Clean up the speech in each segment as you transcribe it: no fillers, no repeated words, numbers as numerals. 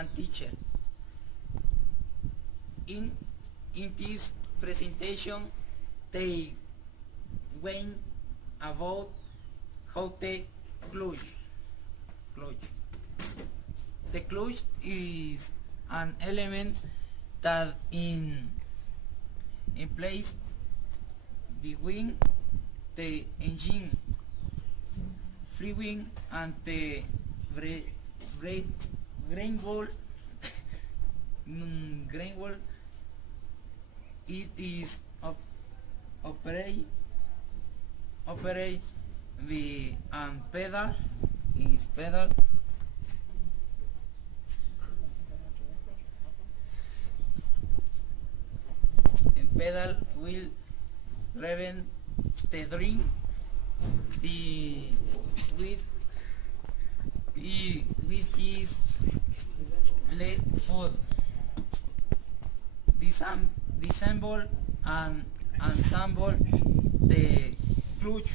and teacher. In this presentation, they went about how the clutch. The clutch is an element that in place between the engine fluid and the grain ball. It is operate with an pedal. Pedal will prevent the drink with his left foot. Disassemble and ensemble the clutch.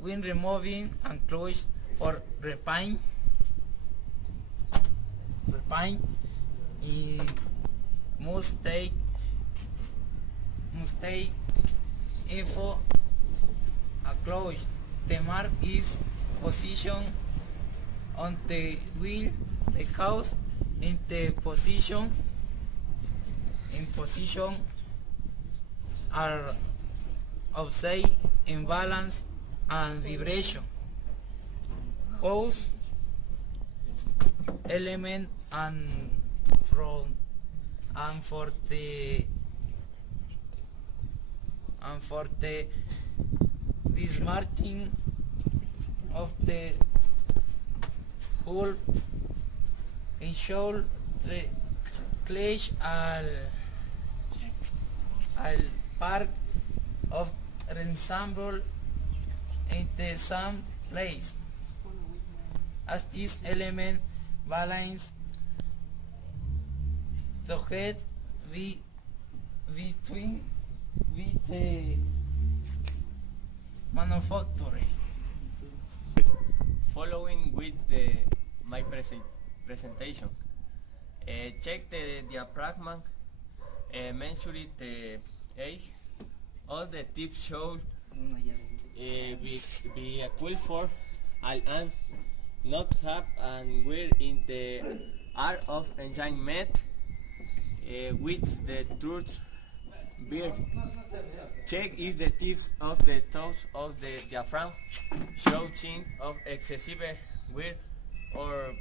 When removing and clutch for repaint, it must take info a clutch. The mark is positioned on the wheel because in position are outside imbalance and vibration. Hose element and for the dismantling of the whole ensure the clutch al part of ensemble in the same place as this element balance the head between the manufacturer. Following with my presentation, check the diaphragm, measure the age. All the tips should be equipped for and not have and wear in the art of enjoyment with the truth beard. Check if the tips of the toes of the diaphragm show signs of excessive wear or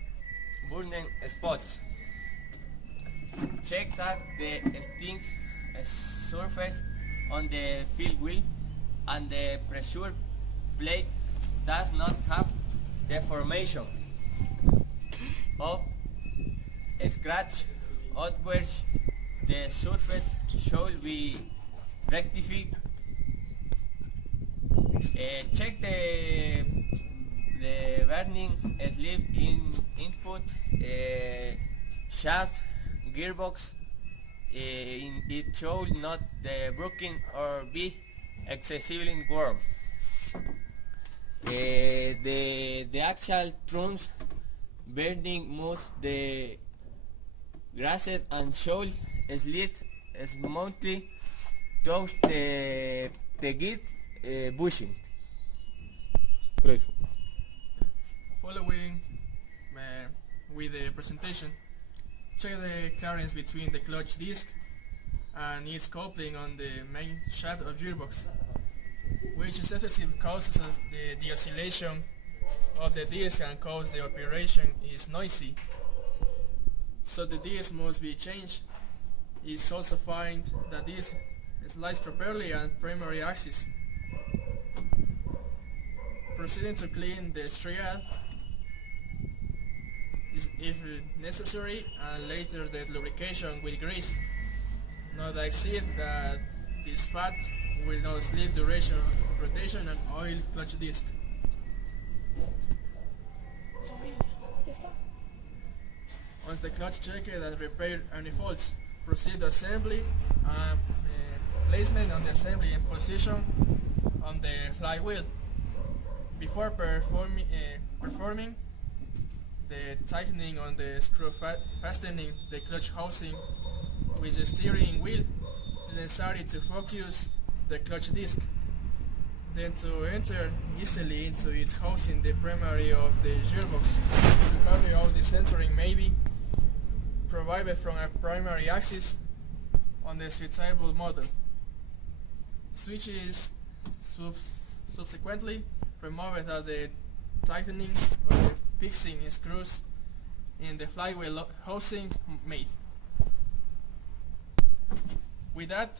burning spots. Check that the sting surface on the field wheel and the pressure plate does not have deformation of scratch. Outwards, the surface should be rectified. Check the burning slip in input shaft gearbox. It should not broken or be excessively warm. The actual trunks burning most the grasses and should slid smoothly towards the gate bushing. Following with the presentation, check the clearance between the clutch disc and its coupling on the main shaft of gearbox, which is excessive causes of the oscillation of the disc and cause the operation is noisy. So the disc must be changed. It's also find that this slides properly on primary axis. Proceeding to clean the striad if necessary, and later the lubrication with grease. Not exceed that this fat will not slip duration rotation and oil clutch disc. Once the clutch checked and repaired any faults, proceed to assembly and placement on the assembly in position on the flywheel. Before performing performing the tightening on the screw fastening the clutch housing with the steering wheel is necessary to focus the clutch disc, then to enter easily into its housing the primary of the gearbox to carry out the centering may be provided from a primary axis on the switchable model. Switch is subsequently removed at the tightening or the fixing screws in the flywheel housing made. With that,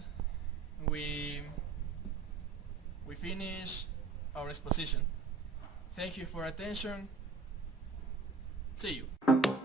we finish our exposition. Thank you for attention. See you.